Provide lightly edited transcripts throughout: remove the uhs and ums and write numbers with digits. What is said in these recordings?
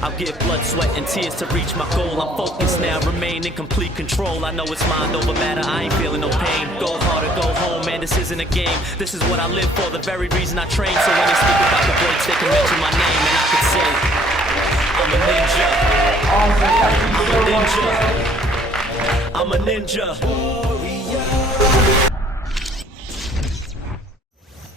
I'll give blood, sweat, and tears to reach my goal. I'm focused now, remain in complete control. I know it's mind over matter, I ain't feeling no pain. Go hard or go home, man, this isn't a game. This is what I live for, the very reason I train. So when they speak about the breaks, they can mention my name, and I could say, I'm a ninja. I'm a ninja. I'm a ninja.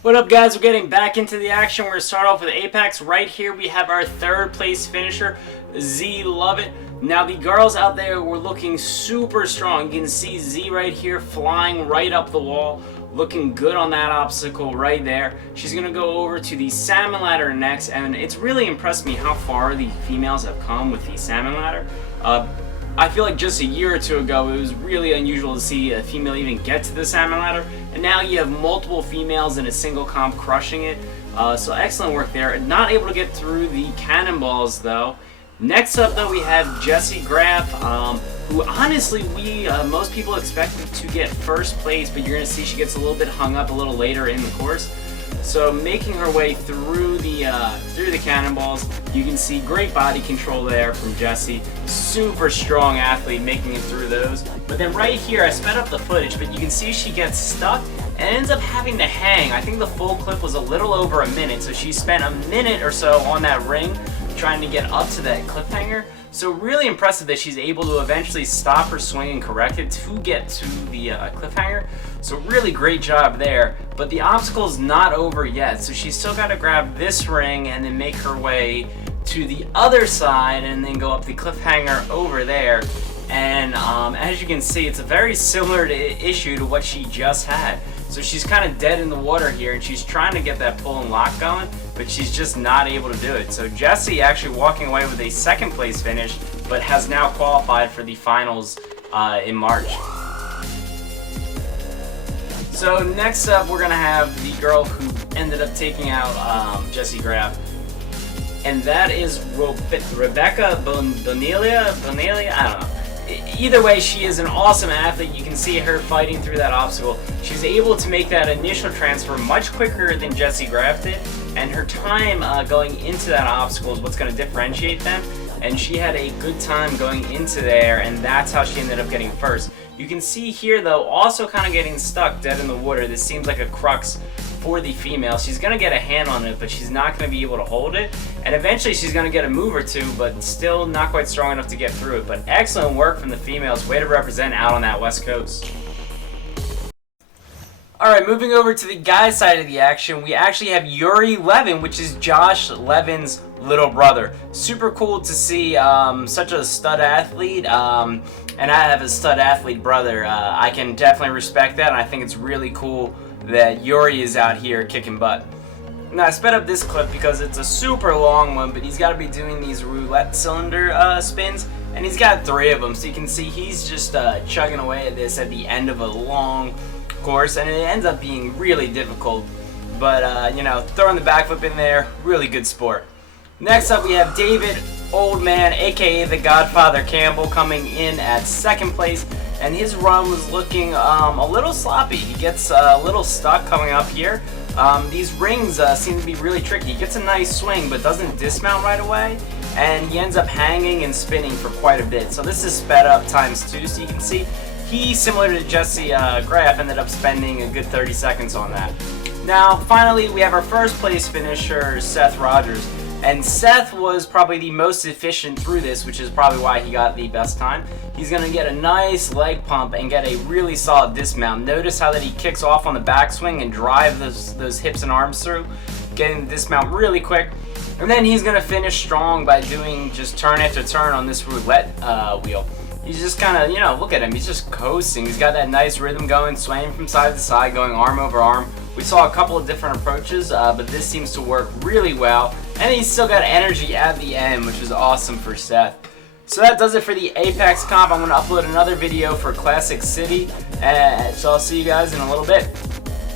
What up, guys? We're getting back into the action. We're going to start off with Apex. Right here we have our third place finisher, Z Lovett. Now the girls out there were looking super strong. You can see Z right here flying right up the wall, looking good on that obstacle right there. She's going to go over to the salmon ladder next, and it's really impressed me how far the females have come with the salmon ladder. I feel like just a year or two ago it was really unusual to see a female even get to the salmon ladder, and now you have multiple females in a single comp crushing it. So excellent work there. Not able to get through the cannonballs though. Next up though we have Jessie Graff, who honestly most people expected to get first place, but you're going to see she gets a little bit hung up a little later in the course. So making her way through the cannonballs, you can see great body control there from Jessie. Super strong athlete making it through those. But then right here, I sped up the footage, but you can see she gets stuck and ends up having to hang. I think the full clip was a little over a minute, so she spent a minute or so on that ring trying to get up to that cliffhanger. So really impressive that she's able to eventually stop her swing and correct it to get to the cliffhanger. So really great job there. But the obstacle's not over yet, so she's still got to grab this ring and then make her way to the other side and then go up the cliffhanger over there. And as you can see, it's a very similar issue to what she just had. So she's kind of dead in the water here, and she's trying to get that pull and lock going, but she's just not able to do it. So Jessie actually walking away with a second place finish, but has now qualified for the finals in March. So next up, we're gonna have the girl who ended up taking out Jessie Graff, and that is Rebecca Bonilla, I don't know. Either way, she is an awesome athlete. You can see her fighting through that obstacle. She's able to make that initial transfer much quicker than Jessie Graff did, and her time going into that obstacle is what's going to differentiate them. And she had a good time going into there, and that's how she ended up getting first. You can see here, though, also kind of getting stuck dead in the water. This seems like a crux for the female. She's going to get a hand on it, but she's not going to be able to hold it. And eventually she's going to get a move or two, but still not quite strong enough to get through it. But excellent work from the females. Way to represent out on that West Coast. Alright, moving over to the guys' side of the action, we actually have Yuri Levin, which is Josh Levin's little brother. Super cool to see such a stud athlete, and I have a stud athlete brother. I can definitely respect that, and I think it's really cool that Yuri is out here kicking butt. Now I sped up this clip because it's a super long one, but he's got to be doing these roulette cylinder spins, and he's got 3 of them, so you can see he's just chugging away at this at the end of a long course, and it ends up being really difficult, but you know, throwing the backflip in there, really good sport. Next up we have David Oldman, aka the Godfather Campbell, coming in at second place, and his run was looking a little sloppy. He gets a little stuck coming up here. These rings seem to be really tricky. He gets a nice swing but doesn't dismount right away, and he ends up hanging and spinning for quite a bit. So this is sped up ×2, so you can see he, similar to Jessie Graff, ended up spending a good 30 seconds on that. Now finally we have our first place finisher, Seth Rogers. And Seth was probably the most efficient through this, which is probably why he got the best time. He's going to get a nice leg pump and get a really solid dismount. Notice how that he kicks off on the backswing and drive those hips and arms through, getting the dismount really quick. And then he's going to finish strong by doing just turn after turn on this roulette wheel. He's just kind of, you know, look at him, he's just coasting. He's got that nice rhythm going, swaying from side to side, going arm over arm. We saw a couple of different approaches, but this seems to work really well. And he's still got energy at the end, which is awesome for Seth. So that does it for the Apex comp. I'm going to upload another video for Classic City. So I'll see you guys in a little bit.